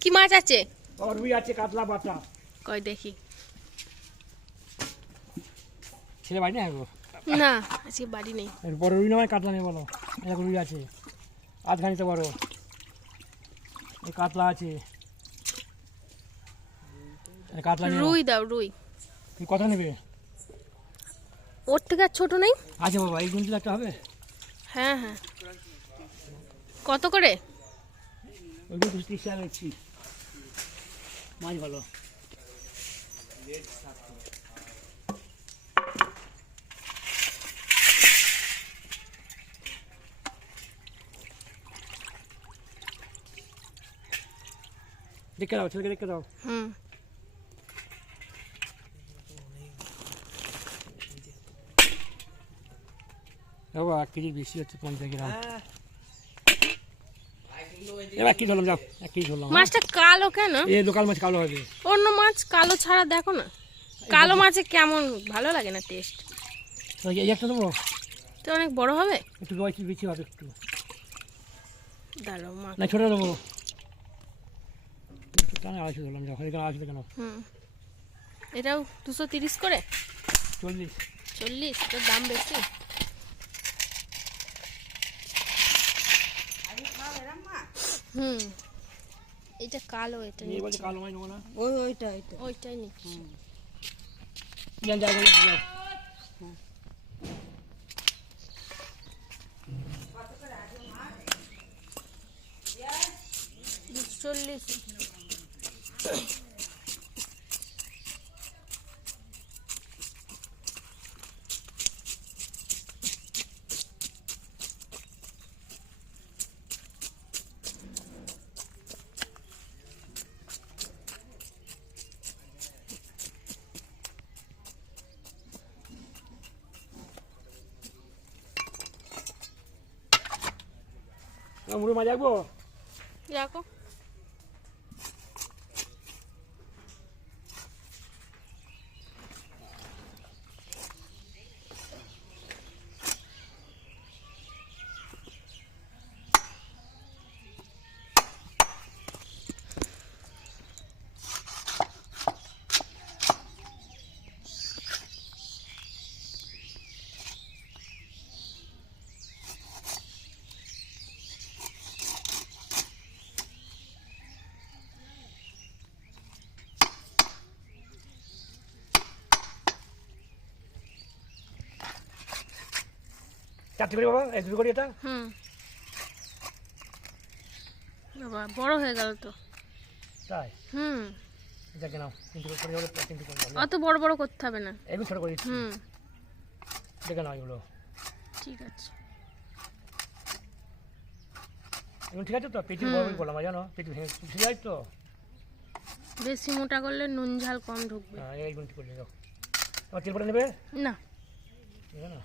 কি মাছ আছে? রুই আছে, কাতলা বাটা। কই দেখি। ছেলে বাড়ি নেই? না, আজকে বাড়ি নেই। বড় রুই নয়, কাতলা নেই বলো। এরকম রুই আছে আধখানিতে বড়। এই কাতলা আছে, কাতলা রুই দাও, রুই। তুমি কত নেবে? ওর থেকে আর ছোট নেই? আছে বাবা, এই গুনটি একটা হবে। হ্যাঁ হ্যাঁ। কত করে? ওইগুলো 30 টাকা দিচ্ছি। মাছ ভালো। দেখে দাও, ছেলেকে দেখে দাও। বাবা 1 কেজি বেশি হচ্ছে, 50 গ্রাম। এবার কি ধরলাম, যাও 1 কেজি ধরলাম। মাছটা কালো কেন? এই লোকাল মাছ কালো হবে। অন্য মাছ কালো ছাড়া দেখো না, কালো মাছে কেমন ভালো লাগে না টেস্ট। এই একটা দেবো, তো অনেক বড় হবে। একটু বেশি হবে একটু। দাঁড়াও মা, না ছোটো দেবো। 250 ধরলাম, যাও। এখানে 250 কেন? এটাও 230 করে। 40। 40 তো দাম বেশি। এটা কালো, এটা এই বলছে কালো মাছ নেবো না। ওইটাই নিচ্ছি। যাও। 40। মুড়ি মাছ রাখবো। রাখো। চারটে করে বাবা, 1 করে এটা। বাবা বড় হয়ে গেল তো। তাই? এটা কেন? 3 করে হলে 3 করে দাও। অত বড় বড় করতে হবে না। এগুলো ছোট করে দিচ্ছি। দেখে নাও এগুলো। ঠিক আছে। এগুলো ঠিক আছে তো? পেটি বড় করলাম, জানো? পেটি ভেঙে ঠিক আছে তো? বেশি মোটা করলে নুন ঝাল কম ঢুকবে। হ্যাঁ, এইগুলো ঠিক করে দাও। তোমার তেল পরে নেবে না। ঠিক আছে না?